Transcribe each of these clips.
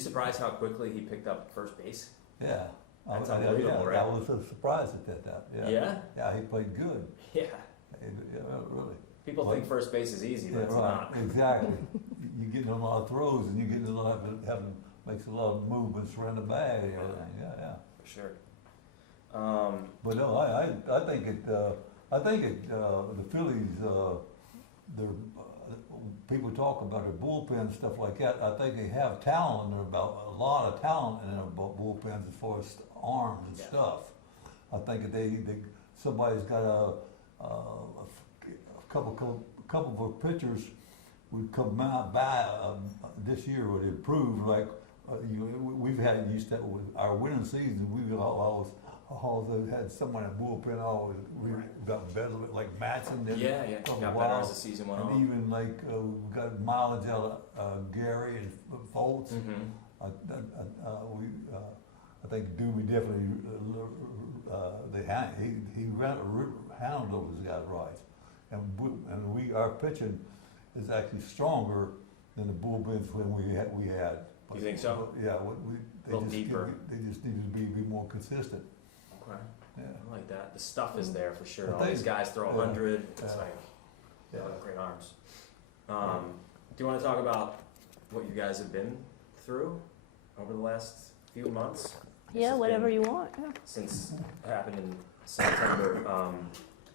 surprised how quickly he picked up first base? Yeah. That's unbelievable, right? I was so surprised at that. Yeah. Yeah? Yeah, he played good. Yeah. Yeah, really. People think first base is easy, but it's not. Exactly. You're getting a lot of throws, and you're getting a lot of having makes a lot of movements around the bag. And everything. Yeah. For sure. But no, I think the Phillies, people talk about their bullpen and stuff like that. I think they have talent. There about a lot of talent in their bullpens as far as arms and stuff. I think they somebody's got a couple of pitchers would come out by this year would improve. Like we've had used to with our winning season, we've always had someone in the bullpen always got better, like Matson did. Yeah. Got better as the season went on. And even like we got mileage out of Gary and Foltz. Mm-hmm. I think Doobie definitely he handled those guys right, and our pitching is actually stronger than the bullpens when we had. You think so? Yeah, Deeper. They just needed to be more consistent. Okay. Yeah. I like that. The stuff is there for sure. But All these guys throw 100. It's like, yeah, great arms. Do you want to talk about what you guys have been through over the last few months? Yeah, whatever you want. Yeah. Since it happened in September,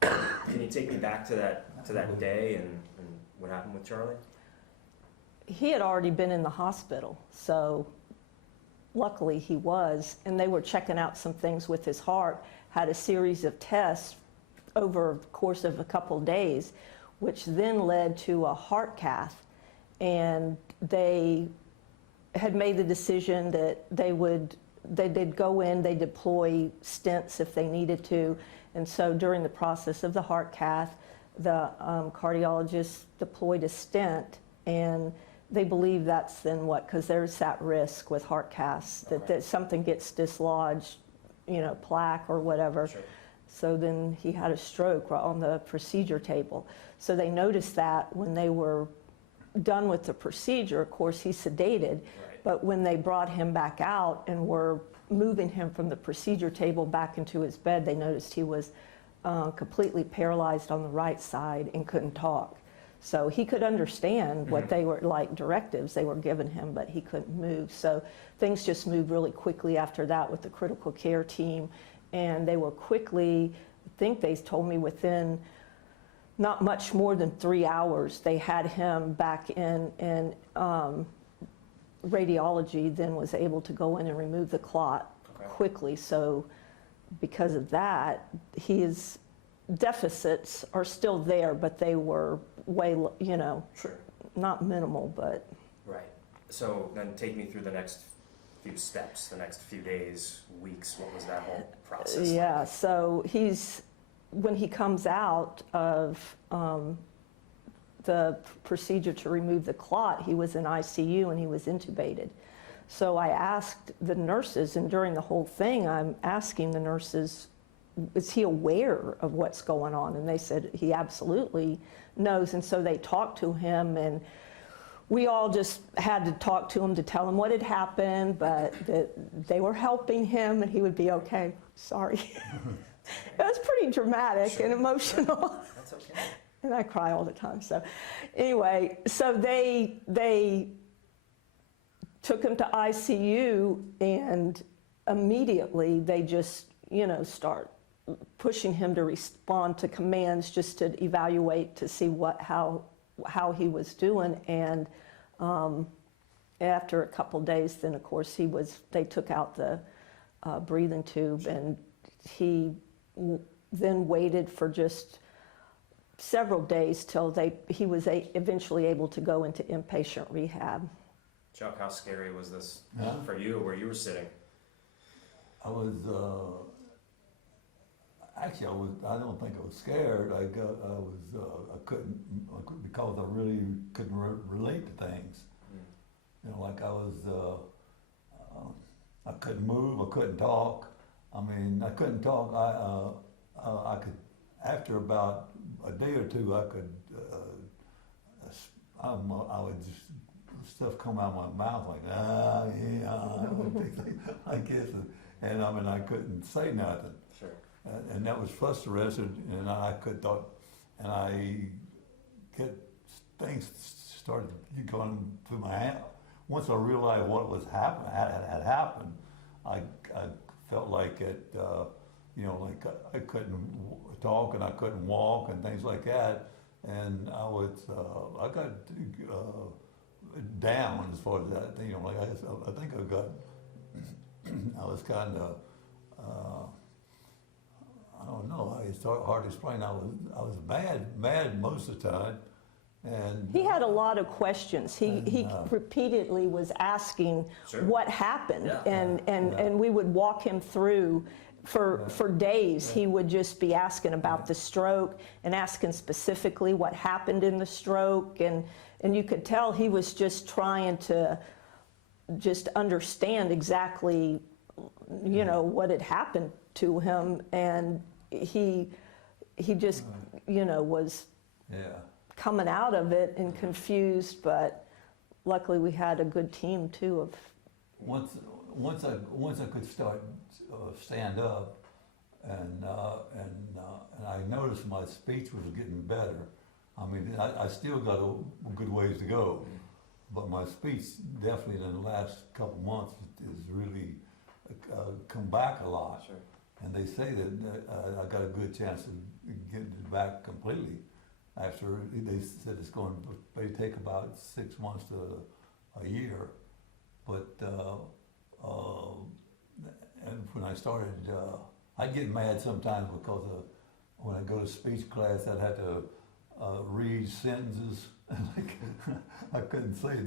can you take me back to that day and what happened with Charlie? He had already been in the hospital, so luckily he was, and they were checking out some things with his heart, had a series of tests over the course of a couple of days, which then led to a heart cath, and they had made the decision that they'd go in, they deploy stents if they needed to, and so during the process of the heart cath, the cardiologist deployed a stent, and they believe that's then because there's that risk with heart caths that something gets dislodged, plaque or whatever. Sure. So then he had a stroke right on the procedure table. So they noticed that when they were done with the procedure, of course he's sedated, Right. but when they brought him back out and were moving him from the procedure table back into his bed, they noticed he was completely paralyzed on the right side and couldn't talk. So he could understand what they were like directives they were giving him, but he couldn't move. So things just moved really quickly after that with the critical care team. And they were quickly, I think they told me within not much more than 3 hours, they had him back in radiology, then was able to go in and remove the clot quickly. So because of that, his deficits are still there, but they were way, Sure. not minimal, but. Right. So then take me through the next few steps, the next few days, weeks. What was that whole process Yeah, like? so when he comes out of the procedure to remove the clot, he was in ICU and he was intubated. So I asked the nurses, and during the whole thing, I'm asking the nurses, is he aware of what's going on? And they said he absolutely knows. And so they talked to him, and we all just had to talk to him to tell him what had happened, but that they were helping him and he would be okay. Sorry. It was pretty dramatic and emotional. That's okay. And I cry all the time. So anyway, so they took him to ICU, and immediately they just, start pushing him to respond to commands just to evaluate to see how he was doing. And after a couple days, then of course they took out the breathing tube, and he then waited for just several days till he was eventually able to go into inpatient rehab. Chuck, how scary was this Yeah. for you where you were sitting? I was actually I don't think I was scared. I couldn't because I really couldn't relate to things. Like I was I couldn't move, I couldn't talk. I mean, I couldn't talk. I could, after about a day or two, I could I would just stuff come out of my mouth like, yeah, I guess, and I mean, I couldn't say nothing. Sure. And that was frustrated, and I could thought, and I get things started going through my hand. Once I realized what was had happened, I felt like it, like I couldn't talk and I couldn't walk and things like that, and I got down as far as that. Like I think I got, I was kind of. I don't know. It's hard to explain. I was mad most of the time, and He had a lot of questions. He repeatedly was asking Sure. what happened, Yeah. and we would walk him through for days. He would just be asking about the stroke and asking specifically what happened in the stroke, and you could tell he was just trying to just understand exactly, what had happened to him, and he just, was coming out of it and confused, but luckily we had a good team too of. once I could start stand up, and I noticed my speech was getting better. I mean, I still got a good ways to go, but my speech definitely in the last couple months is really come back a lot. Sure. And they say that I got a good chance of getting it back completely. After they said it's going to may take about 6 months to a year, but and when I started, I'd get mad sometimes because when I go to speech class, I'd have to read sentences, like I couldn't say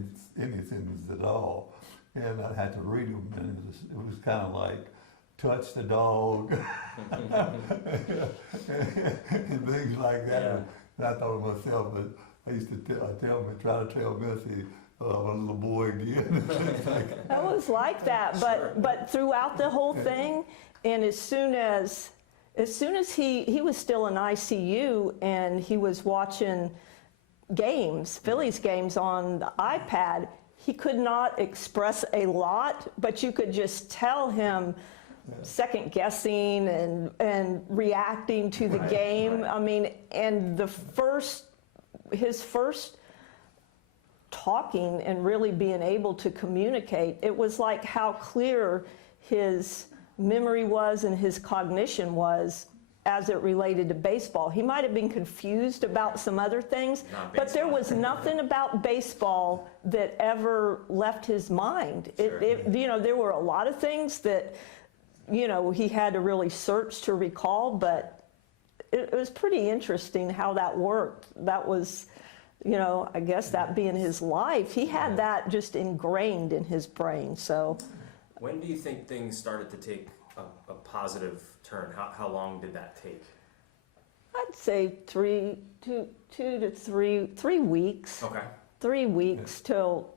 any sentence at all, and I had to read them, and it was kind of like touch the dog and things like that. Yeah. And I thought to myself, but I used to try to tell Missy, I'm a little boy again. That was like that, but throughout the whole thing, and as soon as he was still in ICU and he was watching games, Phillies games on the iPad, he could not express a lot, but you could just tell him second guessing and reacting to the game. Right. I mean, and his first talking and really being able to communicate, it was like how clear his memory was and his cognition was as it related to baseball. He might have been confused about some other things, but there was nothing about baseball that ever left his mind. Sure. There were a lot of things that he had to really search to recall, but it was pretty interesting how that worked. That was, I guess that being his life, he had that just ingrained in his brain. So, when do you think things started to take a positive turn? How long did that take? I'd say 2 to 3 weeks. Okay. 3 weeks till,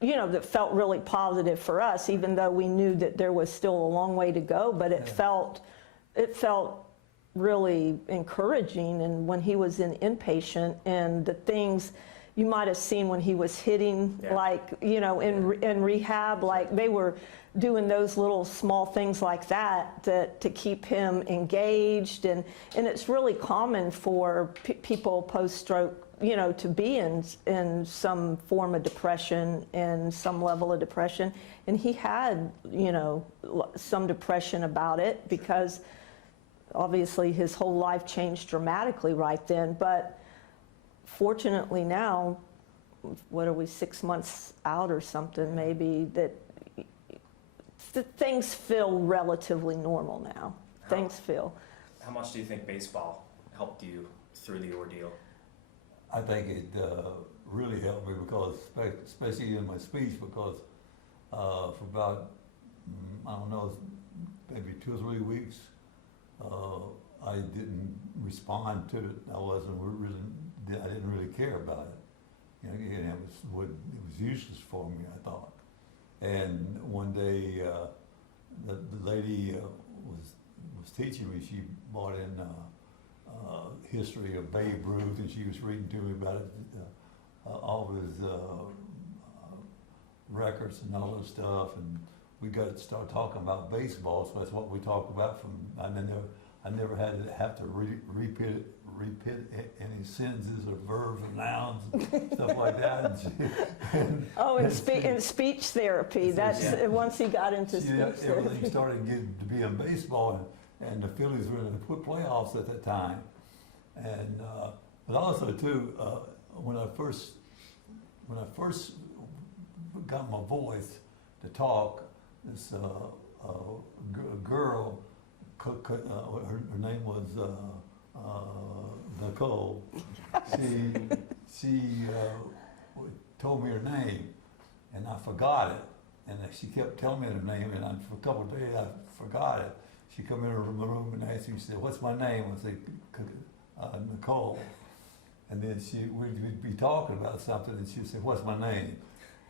that felt really positive for us, even though we knew that there was still a long way to go, but it felt really encouraging. And when he was in inpatient, and the things you might have seen when he was hitting, in rehab, like they were doing those little small things like that to keep him engaged. And it's really common for people post-stroke, to be in some form of depression and some level of depression. And he had, some depression about it, because obviously his whole life changed dramatically right then. But fortunately now, what are we, 6 months out or something maybe, that things feel relatively normal now. How much do you think baseball helped you through the ordeal? I think it really helped me, because, especially in my speech, because for about, I don't know, maybe 2 or 3 weeks, I didn't respond to it. I didn't really care about it. It was useless for me, I thought. And one day, the lady was teaching me. She brought in history of Babe Ruth, and she was reading to me about it, all of his records and all that stuff, and we got to start talking about baseball, so that's what we talked about from, I never had to have to repeat any sentences or verbs or nouns and stuff like that. And speech therapy, that's, once he got into speech therapy. Everything started getting to be in baseball, and the Phillies were in the playoffs at that time. And, but also too, when I first got my voice to talk, this girl, her name was Nicole. She told me her name, and I forgot it. And she kept telling me her name, and for a couple of days I forgot it. She come in her room and asked me, she said, "What's my name?" I said, "Nicole." And then we'd be talking about something, and she'd say, "What's my name?"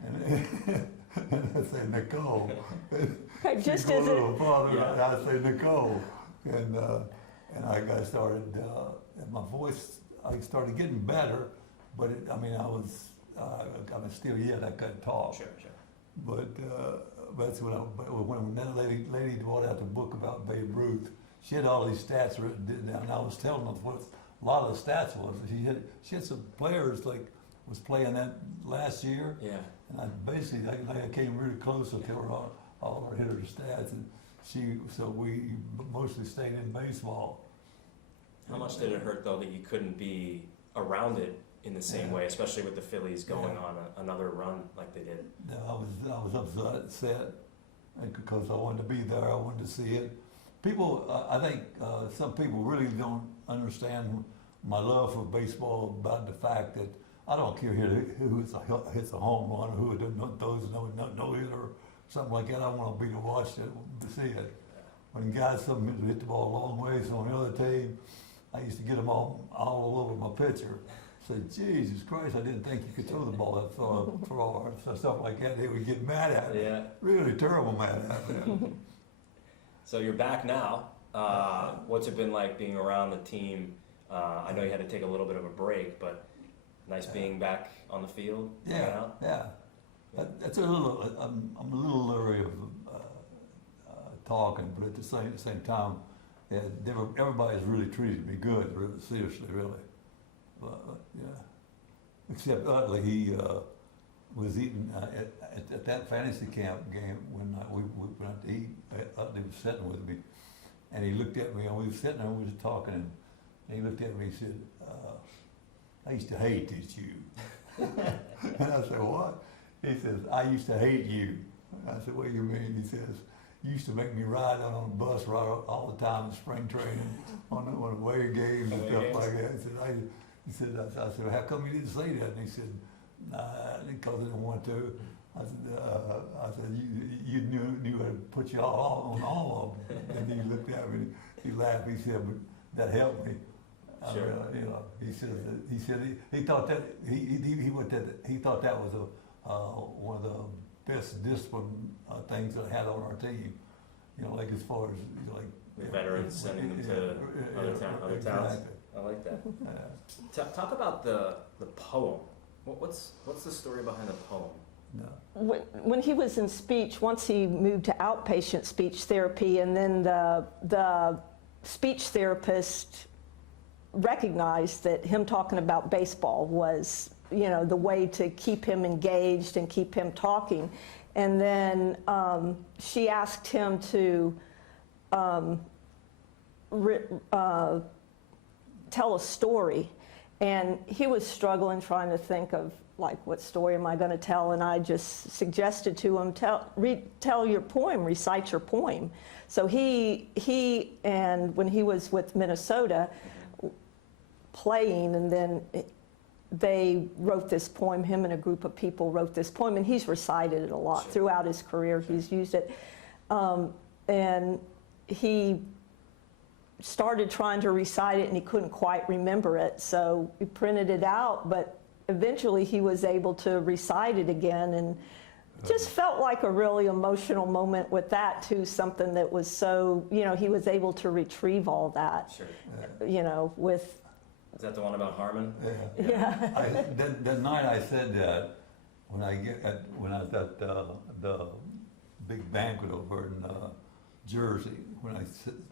And I'd say, "Nicole." Just She'd go as a little farther, and I'd say, "Nicole." And I got started, and my voice, I started getting better, but I was still yet I couldn't talk. Sure. But that's when that lady brought out the book about Babe Ruth, she had all these stats written down, and I was telling them what a lot of the stats was. She had some players like was playing that last year, and I came really close to all her hitter stats, and so we mostly stayed in baseball. How much did it hurt though that you couldn't be around it in the same way, especially with the Phillies going on another run like they did? I was upset because I wanted to be there. I wanted to see it. People, I think some people really don't understand my love for baseball about the fact that I don't care who hits a home run or who throws no hitter or something like that. I want to be to watch it, to see it. When guys hit the ball a long ways on the other team, I used to get them all over my pitcher. Say, Jesus Christ, I didn't think you could throw the ball that far, so stuff like that. They would get mad at me. Yeah. Really terrible mad at me. So you're back now. What's it been like being around the team? I know you had to take a little bit of a break, but nice being back on the field. Yeah. That's a little. I'm a little leery of talking, but at the same time, everybody's really treated me good, really seriously, really. Except Utley, he was eating at that fantasy camp game when we went to eat. Utley was sitting with me, and he looked at me, and we were sitting there, and we were talking, and he looked at me, and he said, "I used to hate you." And I said, "What?" He says, "I used to hate you." I said, "What do you mean?" He says, "You used to make me ride on a bus all the time in spring training, on away games and stuff like that." I said, "Well, how come you didn't say that?" And he said, "Nah, because I didn't want to." I said, you knew how to put you all on all of them." And he looked at me, he laughed, he said, "But that helped me." Sure. He said he thought that he thought that was one of the best discipline things that I had on our team. Like as far as like veterans sending them to other towns. Exactly. I like that. Talk about the poem. What's the story behind the poem? No. When he was in speech, once he moved to outpatient speech therapy, and then the speech therapist recognized that him talking about baseball was, the way to keep him engaged and keep him talking. And then she asked him to tell a story, and he was struggling trying to think of what story am I going to tell, and I just suggested to him, tell your poem, recite your poem. So he and when he was with Minnesota playing, and then they wrote this poem, him and a group of people wrote this poem, and he's recited it a lot throughout his career. He's used it, and he started trying to recite it, and he couldn't quite remember it, so we printed it out, but eventually he was able to recite it again, and just felt like a really emotional moment with that too, something that was so, he was able to retrieve all that, with... Is that the one about Harmon? Yeah. That night I said that when I was at the big banquet over in Jersey. When I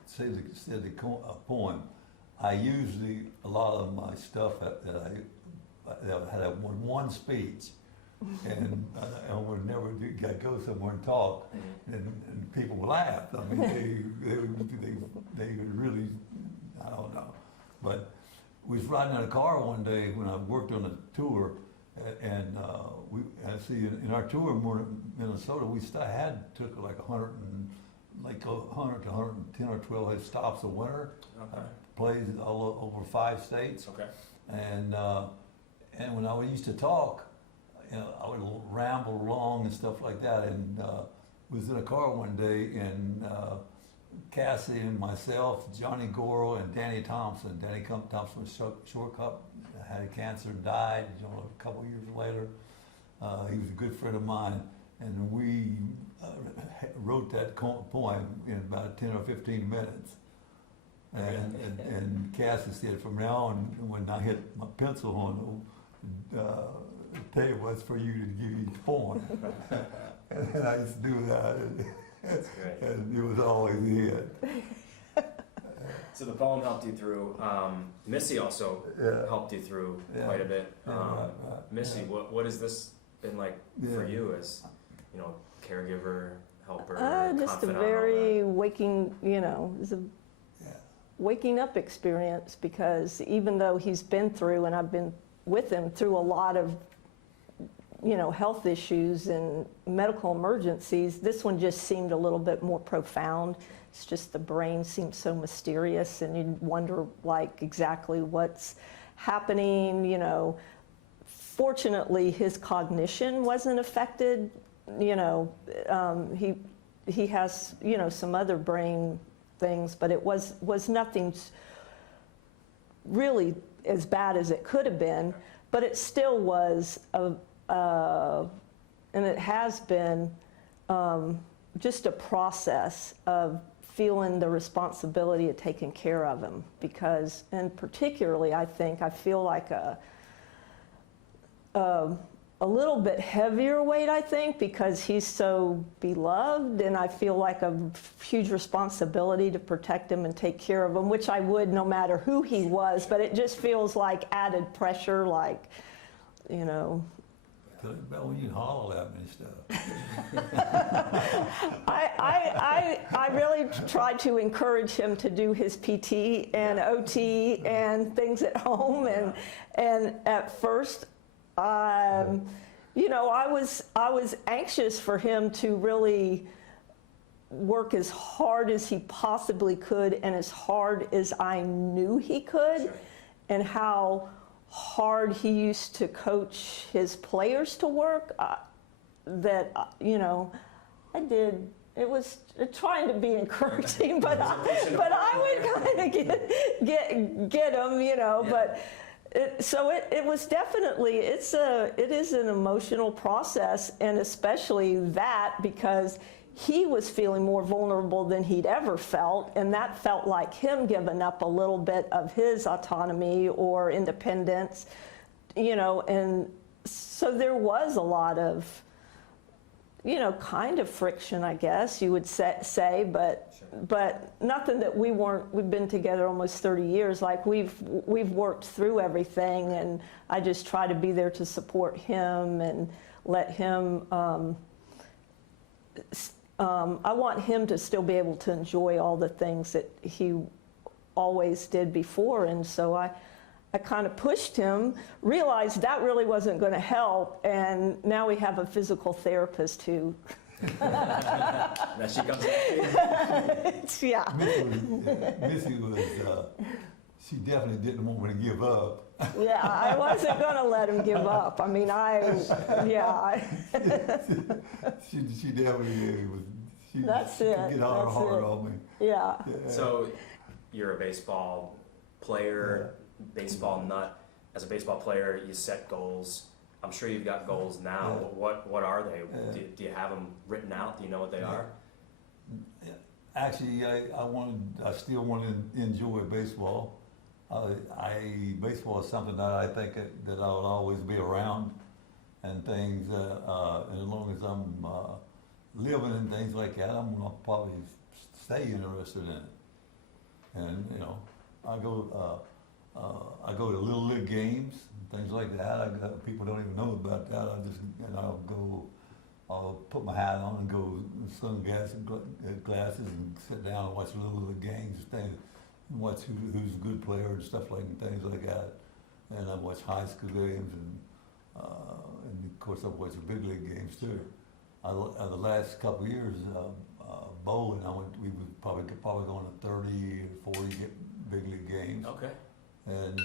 said a poem, I usually, a lot of my stuff that I had one speech, and I would never go somewhere and talk, and people would laugh. I mean, they really, I don't know. But we was riding in a car one day when I worked on a tour, and I see in our tour in Minnesota, we took like 100 to 110 or 12 had stops a winter. Okay. Plays all over 5 states. Okay. And when I used to talk, I would ramble along and stuff like that. And was in a car one day, and Cassie and myself, Johnny Goro, and Danny Thompson. Danny Thompson was shortstop, had cancer, died. A couple years later. He was a good friend of mine, and we wrote that poem in about 10 or 15 minutes. And Cassie said, from now on, when I hit my pencil on the table, it's for you to give you the poem. And I used to do that, That's great. and it was always a hit. So the poem helped you through. Missy also helped you through quite a bit. Right. Missy, what has this been like for you as, caregiver, helper, Just a confidant, very waking, it was a waking up experience, because even though he's been through, and I've been with him through a lot of, health issues and medical emergencies, this one just seemed a little bit more profound. It's just the brain seems so mysterious, and you wonder exactly what's happening. Fortunately, his cognition wasn't affected. He has some other brain things, but it was nothing really as bad as it could have been. But it still was and it has been just a process of feeling the responsibility of taking care of him, because, and particularly, I feel like a little bit heavier weight, I think, because he's so beloved, and I feel like a huge responsibility to protect him and take care of him, which I would no matter who he was, but it just feels like added pressure, Tell me about when you holler at me and stuff. I really tried to encourage him to do his PT and OT and things at home, and at first, I was anxious for him to really work as hard as he possibly could, and as hard as I knew he could, Sure. and how hard he used to coach his players to work, I did. It was trying to be encouraging, but I would kind of get him, Yeah. but it was definitely, it is an emotional process, and especially that because he was feeling more vulnerable than he'd ever felt, and that felt like him giving up a little bit of his autonomy or independence, and so there was a lot of, kind of friction, I guess you would say, but Sure. but nothing that we've been together almost 30 years, like we've worked through everything, and I just try to be there to support him and let him, I want him to still be able to enjoy all the things that he always did before, and so I kind of pushed him, realized that really wasn't going to help, and now we have a physical therapist who Now she comes yeah. Missy was, she definitely didn't want me to give up. Yeah, I wasn't going to let him give up. I mean, She definitely was. She That's could it, get hard that's hard it. on me. Yeah. So you're a baseball player, baseball nut. As a baseball player, you set goals. I'm sure you've got goals now. Yeah. What are they? Yeah. Do you have them written out? Do you know what they are? Actually, I still want to enjoy baseball. Baseball is something that I think that I will always be around, and things. And as long as I'm living and things like that, I'm gonna probably stay interested in it. And, you know, I go to Little League games, and things like that. People don't even know about that. I'll put my hat on and go sunglasses and sit down and watch Little League games and watch who's a good player and stuff like things like that. And I watch high school games and of course I watch the big league games too. The last couple of years, bowling, we were probably going to 30 or 40 big league games. Okay. And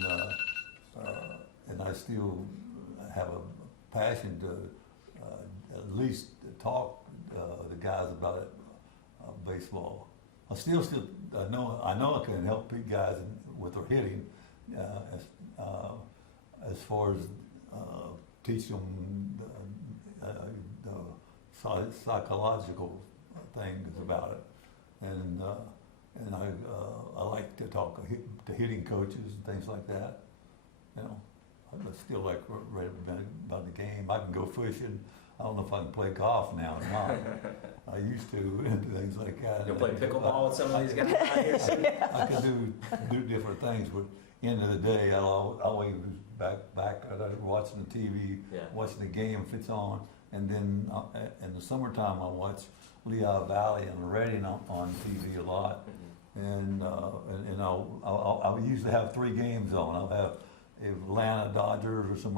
I still have a passion to at least talk the guys about it, baseball. I know I can help guys with their hitting as far as teach them the psychological things about it, and I like to talk to hitting coaches and things like that. You know, I still like read about the game. I can go fishing. I don't know if I can play golf now or not. I used to and things like that. You'll play pickleball with some of these guys out here soon? I can do different things, but end of the day, I'll always back watching the TV, watching the game if it's on, and then in the summertime I watch Lehigh Valley and Reading on TV a lot, and I'll usually have 3 games on. I'll have Atlanta Dodgers or some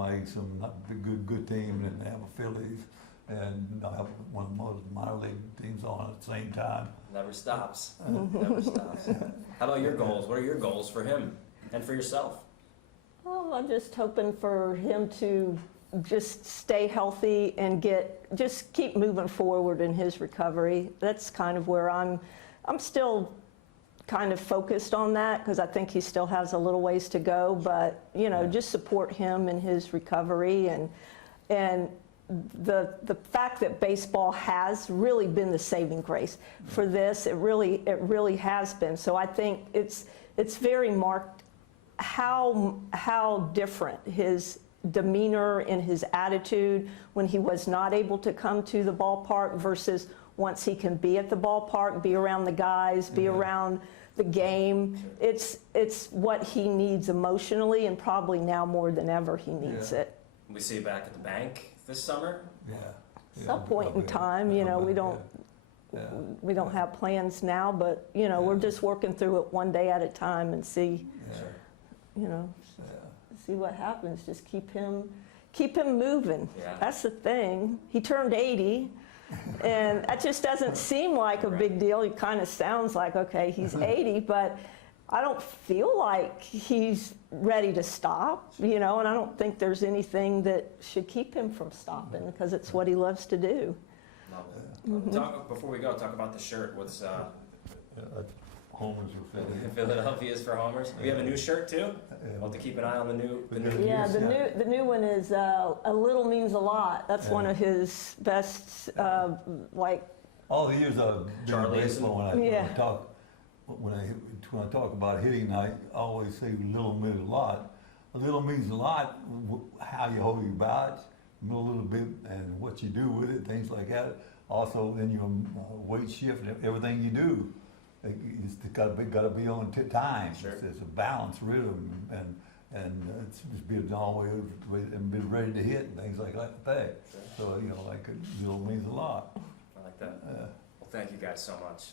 good team, and have a Phillies, and I'll have one of the minor league teams on at the same time. Never stops. Never stops. How about your goals? What are your goals for him and for yourself? Well, I'm just hoping for him to just stay healthy and just keep moving forward in his recovery. That's kind of where I'm still kind of focused on that, because I think he still has a little ways to go, but you know, just support him in his recovery, and the fact that baseball has really been the saving grace for this. It really has been. So I think it's very marked how different his demeanor and his attitude when he was not able to come to the ballpark versus once he can be at the ballpark, be around the guys, be around the game. It's what he needs emotionally, and probably now more than ever he needs it. We see you back at the bank this summer? Some point in time, you know, we don't have plans now, but you know, we're just working through it one day at a time and see, you know, see what happens. Just keep him moving. That's the thing. He turned 80. And that just doesn't seem like a big deal. It kind of sounds like, okay, he's 80, but I don't feel like he's ready to stop, you know, and I don't think there's anything that should keep him from stopping, because it's what he loves to do. Before we go, talk about the shirt. What's Homers or Philadelphia. Philadelphia is for homers. We have a new shirt too. We'll have to keep an eye on the new. Yeah, the new one is a little means a lot. That's one of his best, like. All the years I've been in baseball, when I talk about hitting, I always say little means a lot. A little means a lot. How you hold your bat, a little bit, and what you do with it, things like that. Also, then your weight shift, everything you do. It's got to be on time. It's a balance rhythm, and it's just be always and be ready to hit and things like that. So you know, like it means a lot. I like that. Well, thank you guys so much.